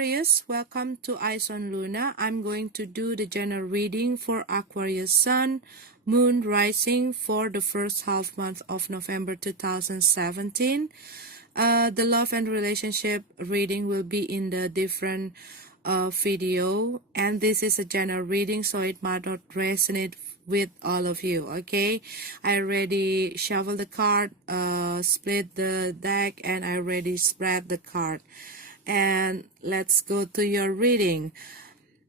Aquarius, welcome to Eyes on Luna. I'm going to do the general reading for Aquarius Sun, Moon, Rising for the first half month of November 2017. The love and relationship reading will be in the different video, and this is a general reading, so it might not resonate with all of you. Okay, I already shuffled the card, split the deck, and I already spread the card. And let's go to your reading.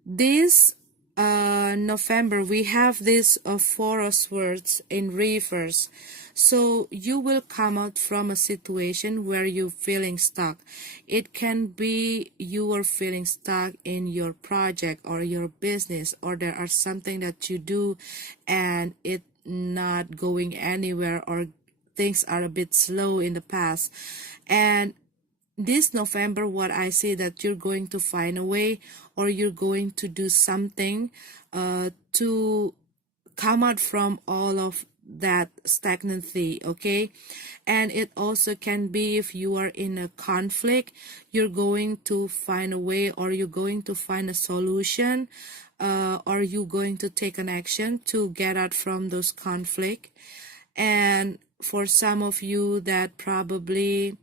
This November we have this Four of Swords in reverse. So you will come out from a situation where you're feeling stuck. It can be you are feeling stuck in your project or your business, or there are something that you do and it not going anywhere, or things are a bit slow in the past. And this November, what I see that you're going to find a way, or you're going to do something to come out from all of that stagnancy. Okay, and it also can be if you are in a conflict, you're going to find a way, or you're going to find a solution, or you're going to take an action to get out from those conflict. And for some of you that probably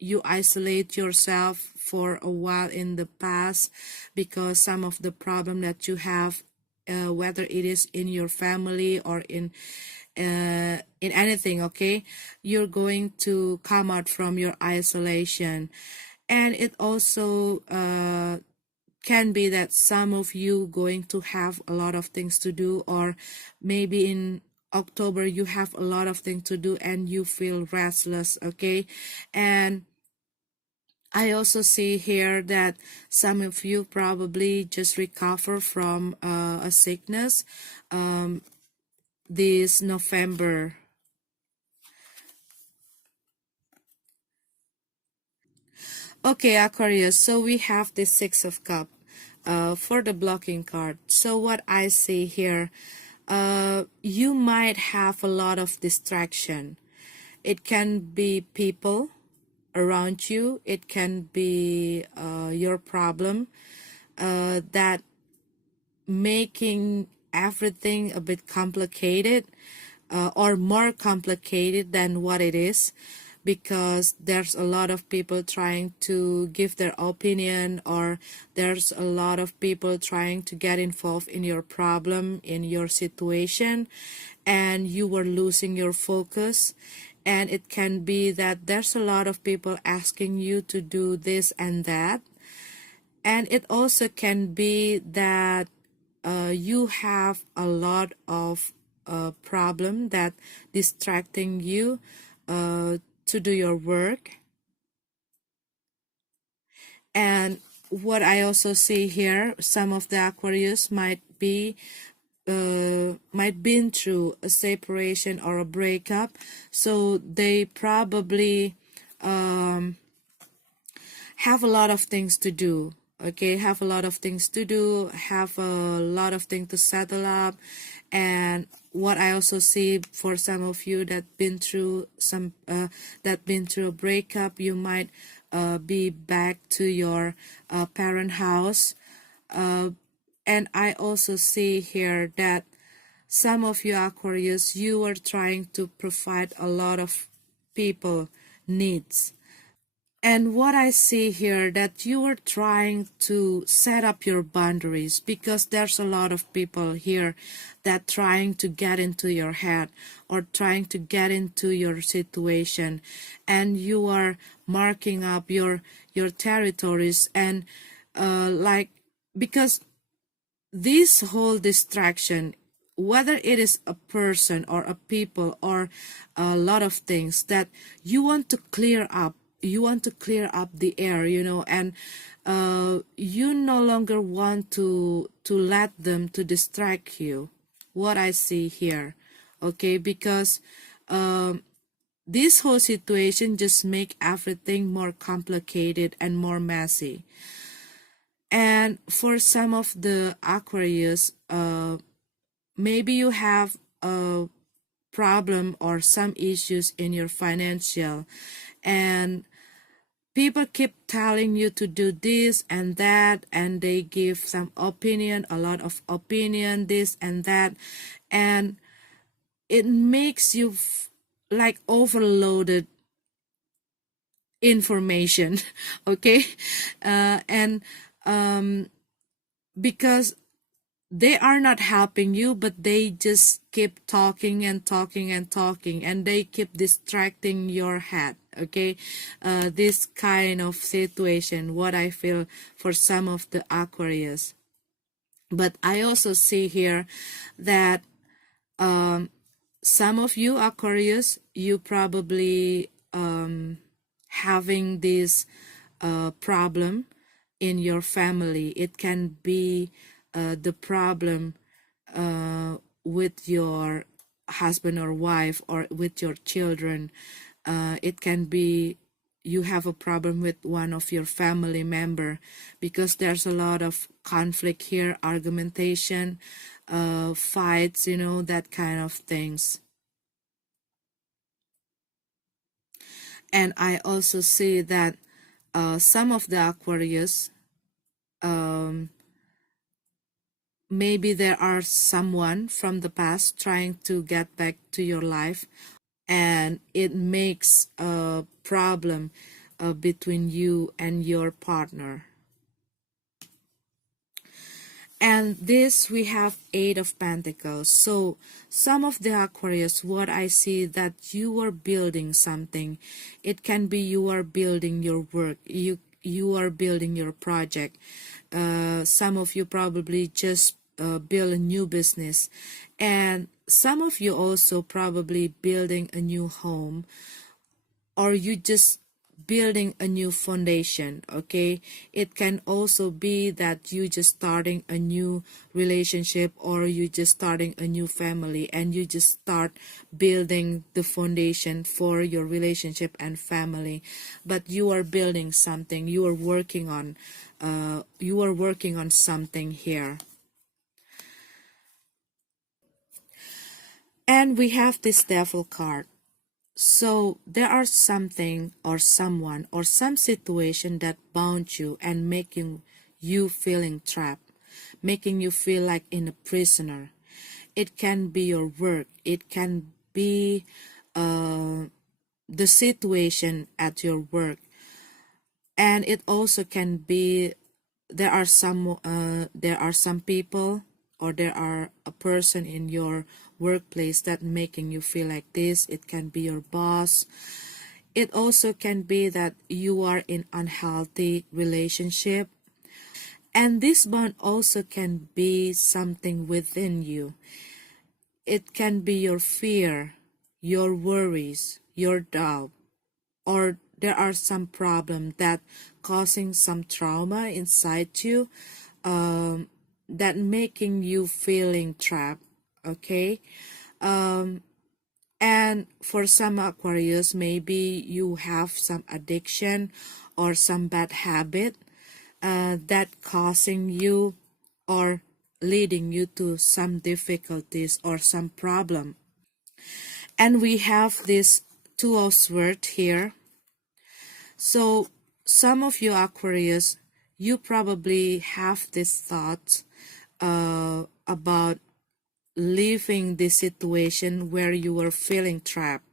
you isolate yourself for a while in the past because some of the problem that you have, whether it is in your family or in anything, okay, you're going to come out from your isolation. And it also can be that some of you going to have a lot of things to do, or maybe in October you have a lot of things to do and you feel restless. Okay, and I also see here that some of you probably just recover from a sickness this November. Okay, Aquarius, so we have the Six of Cups for the blocking card. So what I see here, you might have a lot of distraction. It can be people around you, it can be your problem that making everything a bit complicated, or more complicated than what it is, because there's a lot of people trying to give their opinion, or there's a lot of people trying to get involved in your problem, in your situation, and you were losing your focus. And it can be that there's a lot of people asking you to do this and that. And it also can be that you have a lot of problem that distracting you to do your work. And what I also see here, some of the Aquarius might been through a separation or a breakup, so they probably have a lot of things to do. Okay, have a lot of things to do, have a lot of things to settle up. And what I also see for some of you that been through a breakup, you might be back to your parent house. And I also see here that some of you Aquarius, you are trying to provide a lot of people needs. And what I see here, that you are trying to set up your boundaries, because there's a lot of people here that trying to get into your head or trying to get into your situation, and you are marking up your territories. And because this whole distraction, whether it is a person or a people or a lot of things that you want to clear up, you want to clear up the air, and you no longer want to let them to distract you, what I see here. Okay, because this whole situation just make everything more complicated and more messy. And for some of the Aquarius, maybe you have a problem or some issues in your financial, and people keep telling you to do this and that, and they give some opinion, a lot of opinion, this and that, and it makes you like overloaded information. Okay. And because they are not helping you, but they just keep talking and talking and talking, and they keep distracting your head. Okay. This kind of situation, what I feel for some of the Aquarius. But I also see here that some of you Aquarius, you probably having this problem in your family. It can be the problem with your husband or wife, or with your children. It can be you have a problem with one of your family member, because there's a lot of conflict here, argumentation, fights, that kind of things. And I also see that some of the Aquarius, maybe there are someone from the past trying to get back to your life, and it makes a problem between you and your partner. And this, we have Eight of Pentacles. So some of the Aquarius, what I see that you are building something. It can be you are building your work, you are building your project. Some of you probably just build a new business, and some of you also probably building a new home, or you just building a new foundation. Okay, it can also be that you just starting a new relationship, or you just starting a new family, and you just start building the foundation for your relationship and family. But you are building something, you are working on something here. And we have this Devil card. So there are something or someone or some situation that bound you and making you feeling trapped, making you feel like in a prisoner. It can be your work, it can be the situation at your work, and it also can be there are some people, or there are a person in your workplace that making you feel like this. It can be your boss. It also can be that you are in unhealthy relationship, and this bond also can be something within you. It can be your fear, your worries, your doubt, or there are some problem that causing some trauma inside you, that making you feeling trapped. Okay. And for some Aquarius, maybe you have some addiction or some bad habit that causing you or leading you to some difficulties or some problem. And we have this Two of Swords here. So some of you Aquarius, you probably have this thought about leaving this situation where you are feeling trapped,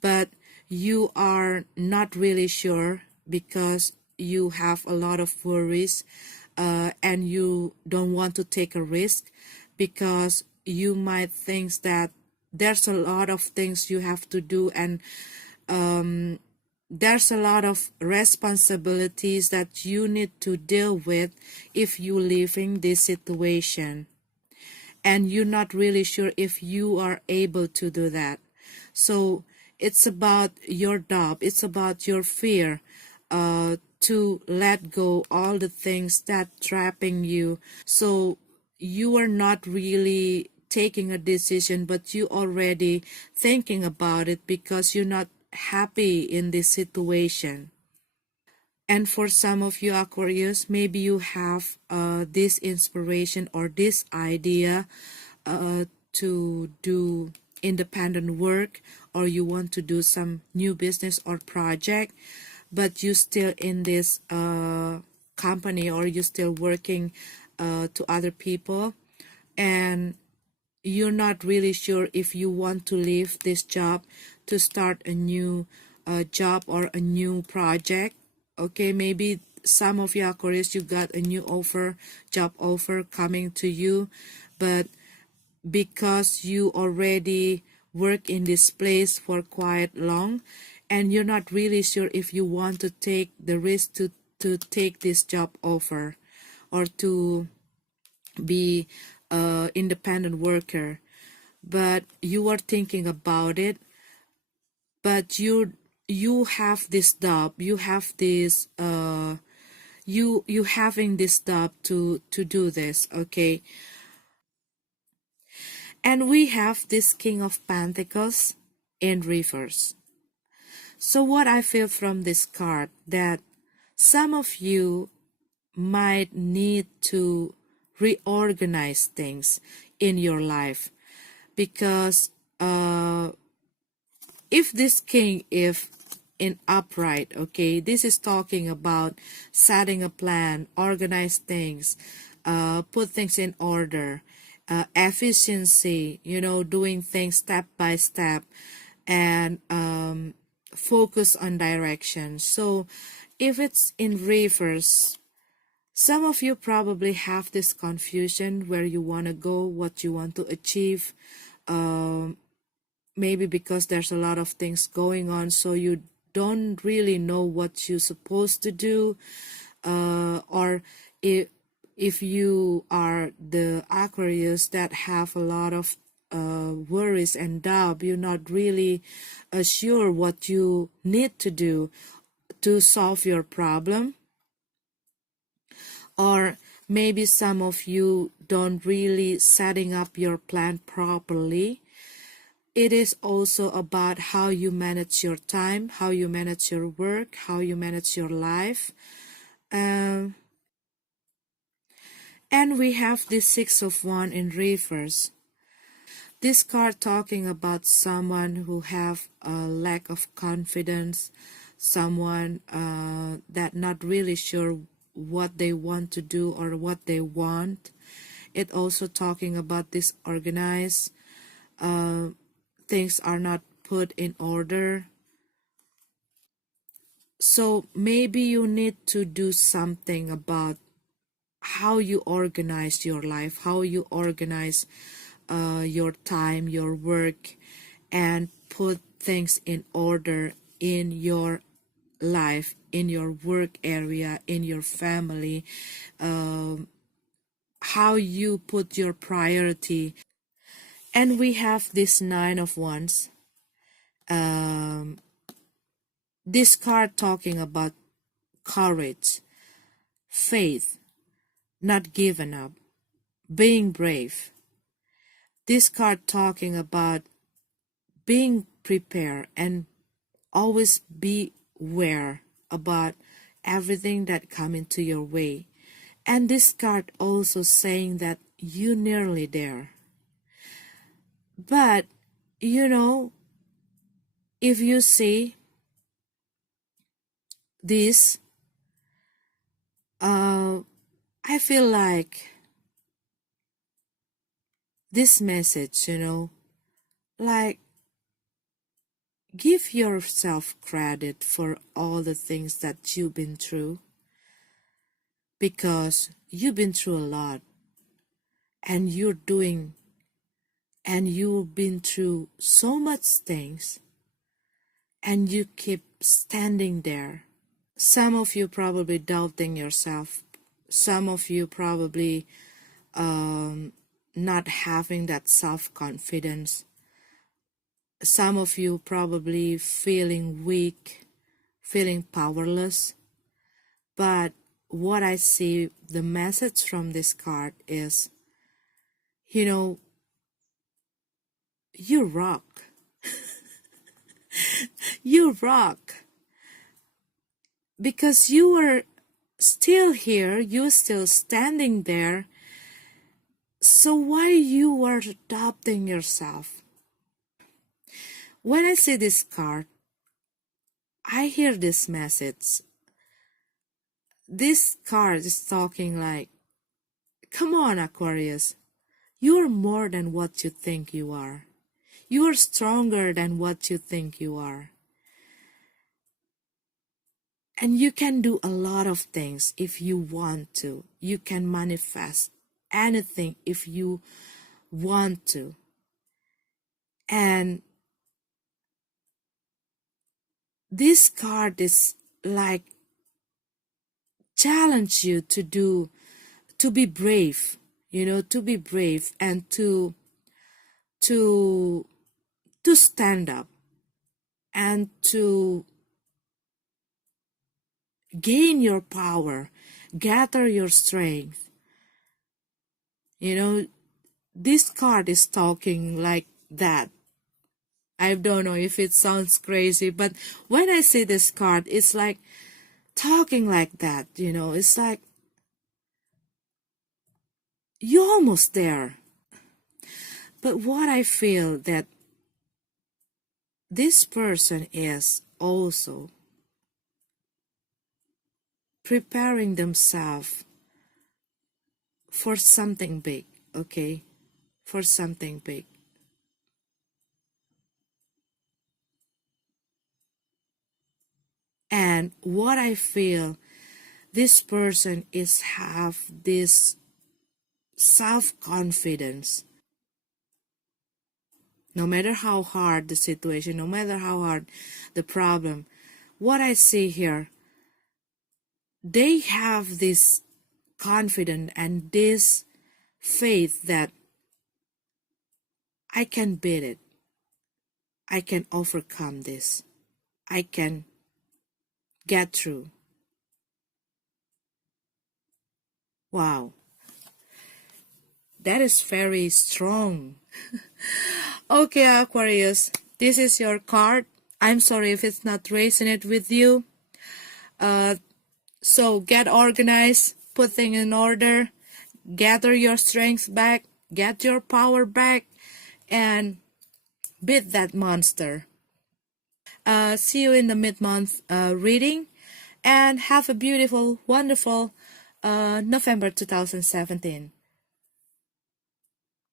but you are not really sure because you have a lot of worries, and you don't want to take a risk because you might think that there's a lot of things you have to do, and there's a lot of responsibilities that you need to deal with if you leaving this situation, and you're not really sure if you are able to do that. So it's about your doubt, it's about your fear, to let go all the things that trapping you. So you are not really taking a decision, but you already thinking about it because you're not happy in this situation. And for some of you Aquarius, maybe you have this inspiration or this idea to do independent work, or you want to do some new business or project, but you still in this company, or you still working to other people, and you're not really sure if you want to leave this job to start a new job or a new project. Okay, maybe some of you Aquarius, you got a new job offer coming to you, but because you already work in this place for quite long, and you're not really sure if you want to take the risk to take this job offer, or to be a independent worker, but you are thinking about it, but you have this doubt, you have this you having this doubt to do this. Okay, and we have this King of Pentacles in reverse. So what I feel from this card, that some of you might need to reorganize things in your life, because if this king, if in upright, okay, this is talking about setting a plan, organize things, put things in order, efficiency, doing things step by step, and focus on direction. So if it's in reverse, some of you probably have this confusion where you want to go, what you want to achieve. Maybe because there's a lot of things going on, so you don't really know what you're supposed to do. Or if you are the Aquarius that have a lot of worries and doubt, you're not really sure what you need to do to solve your problem. Or maybe some of you don't really setting up your plan properly. It is also about how you manage your time, how you manage your work, how you manage your life. And we have this Six of Wands in reverse. This card talking about someone who have a lack of confidence, someone that not really sure what they want to do or what they want. It also talking about disorganized, things are not put in order. So maybe you need to do something about how you organize your life, how you organize your time, your work, and put things in order in your life, in your work area, in your family, how you put your priority. And we have this Nine of Wands. This card talking about courage, faith, not giving up, being brave. This card talking about being prepared and always be aware about everything that come into your way. And this card also saying that you nearly there. But if you see this, I feel like this message, like, give yourself credit for all the things that you've been through, because you've been through a lot, and you've been through so much things, and you keep standing there. Some of you probably doubting yourself. Some of you probably not having that self-confidence. Some of you probably feeling weak, feeling powerless. But what I see, the message from this card is, you rock. You rock. Because you are still here, you're still standing there. So why you are doubting yourself? When I see this card, I hear this message. This card is talking like, come on, Aquarius. You are more than what you think you are. You are stronger than what you think you are. And you can do a lot of things if you want to. You can manifest anything if you want to. And this card is like challenge you to be brave, to be brave and to stand up and to gain your power, gather your strength. This card is talking like that. I don't know if it sounds crazy, but when I see this card, it's like talking like that, it's like you're almost there. But what I feel that this person is also preparing themselves for something big, okay? For something big. And what I feel, this person is have this self-confidence. No matter how hard the situation, no matter how hard the problem, what I see here, they have this confidence and this faith that I can beat it. I can overcome this. I can get through. Wow. That is very strong. Okay, Aquarius, this is your card. I'm sorry if it's not resonate with you. So get organized, put things in order, gather your strength back, get your power back, and beat that monster. See you in the mid-month reading, and have a beautiful, wonderful November 2017.